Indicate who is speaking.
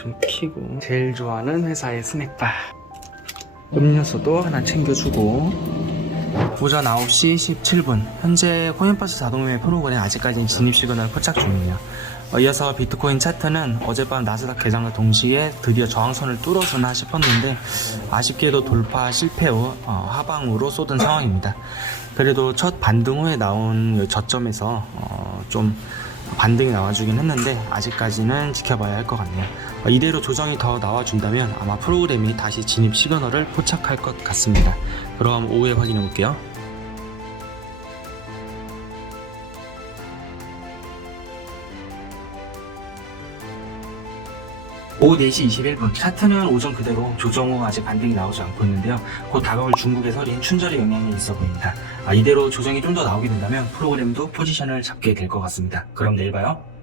Speaker 1: 좀 키고 제일 좋아하는 회사의 스낵바. 음료수도 하나 챙겨주고. 오전 9시 17분. 현재 코인버스 자동매매 프로그램 아직까지 진입 시그널 포착 중이에요. 어, 이어서 비트코인 차트는 어젯밤 나스닥 개장과 동시에 드디어 저항선을 뚫어주나 싶었는데 아쉽게도 돌파 실패 후 어, 하방으로 쏟은 상황입니다. 그래도 첫 반등 후에 나온 저점에서 어, 좀 반등이 나와주긴 했는데 아직까지는 지켜봐야 할 것 같네요. 어, 이대로 조정이 더 나와준다면 아마 프로그램이 다시 진입 시그널을 포착할 것 같습니다. 그럼 오후에 확인해 볼게요. 오후 4시 21분 차트는 오전 그대로 조정 후 아직 반등이 나오지 않고 있는데요. 곧 다가올 중국의 설인 춘절의 영향이 있어 보입니다. 아, 이대로 조정이 좀 더 나오게 된다면 프로그램도 포지션을 잡게 될 것 같습니다. 그럼 내일 봐요.